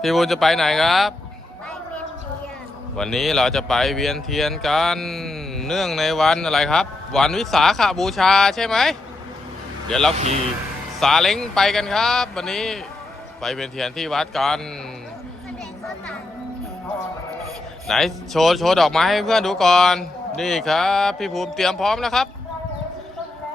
พี่บูนจะไปไหนครับไปเวียนเทียนวันนี้เราจะไปเวียนเทียนกันเนื่องในวันอะไรครับ วันวิสาขบูชาใช่ไหม เดี๋ยวเราขี่ซาเล้งไปกันครับ วันนี้ไปเวียนเทียนที่วัดกันแสดงก็ต่างไหนโชว์โชว์ดอกไม้ให้เพื่อนดูก่อน นี่ครับ พี่ภูมิเตรียมพร้อมแล้วครับ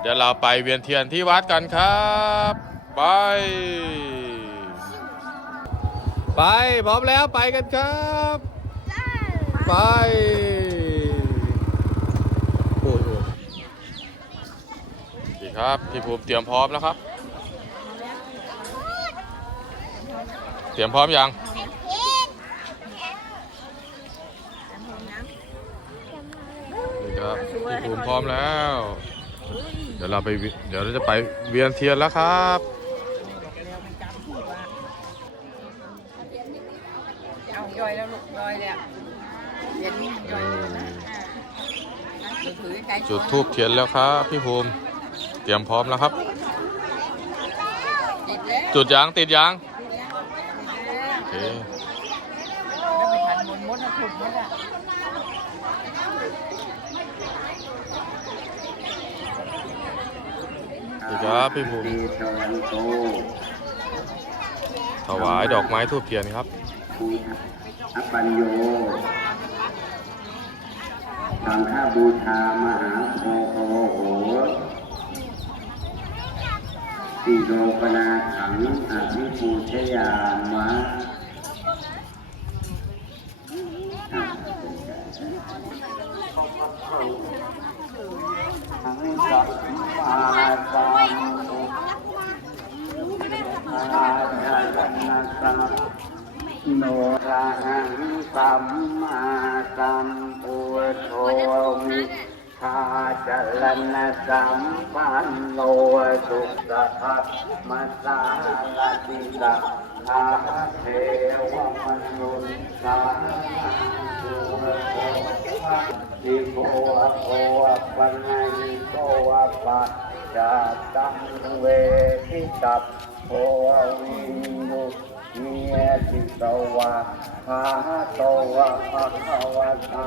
เดี๋ยวเราไปเวียนเทียนที่วัดกันครับ ไป ไปพร้อมแล้วไปกันครับ ไปโอ้ยโอ้ยดีครับ พี่ภูมิเตรียมพร้อมแล้วครับ เตรียมพร้อมยังนี่ครับพี่ภูมิพร้อมแล้ว เดี๋ยวเราไปเดี๋ยวเราจะไปเวียนเทียนแล้วครับ เอาย่อยแล้วลูกย่อยเลยเดี๋ยวนี้ย่อยแล้วนะอ่าถือใจจุดทูบเทียนแล้วครับ พี่ภูมิ เตรียมพร้อมแล้วครับติดแล้วจุดยางติดยางติดแล้วโอเคแล้วไม่ทันมนมดนะถูกมดอะดีครับพี่ภูมิดีตวันโตถวายดอกไม้ทูบเทียนครับภูอปัญโย สังฆบูชามหาโพโหโหติโลปนาขังอภิปูชยามะทั้งสัมมาสัมพุทธาญาณสัมโนราหังสัมมาสัม พุทโธมิชาจลนสัมปันโนสุขภัตมัสสาลติกะอาเทวมนุสสาสุโขทิโกโกปัญญิโกวะปัจจตังเวทิตัพโพวินยุเมียติตวะภาตวะภะคะวะตา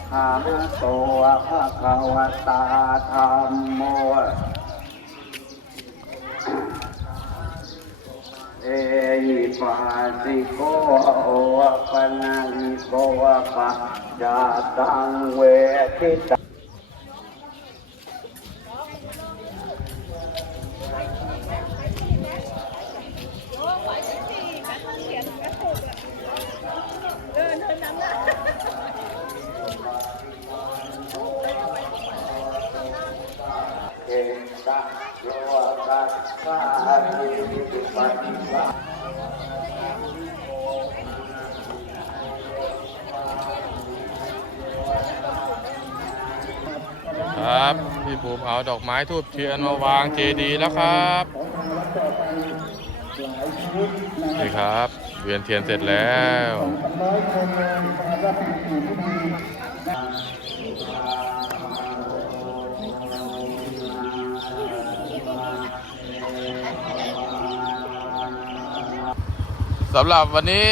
ตัสสิติโตอะระติโตเตวิมาโตวะตวะปะริโตวะปวินยุเมียติตวะภาวะภะคะวะตาธัมโมเอหิปัสสิโกอวะปนังโกวะปะจาตังเวทิตา เอตะโลกัสสะติปิปัสสะ ครับพี่ภูมเอาดอกไม้ทูบเทียนมาวางเจดีย์แล้วครับนี่ครับ เวียนเทียนเสร็จแล้ว สำหรับวันนี้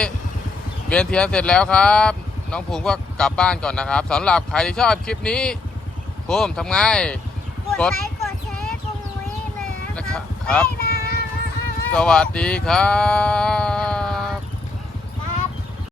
เวียนเทียนเสร็จแล้วครับ น้องภูมิก็กลับบ้านก่อนนะครับสำหรับใครที่ชอบคลิปนี้ภูมิทำไงกดไลค์กดแชร์กดมุ้ยเลยนะนะคครัรับบสวัสดีครับ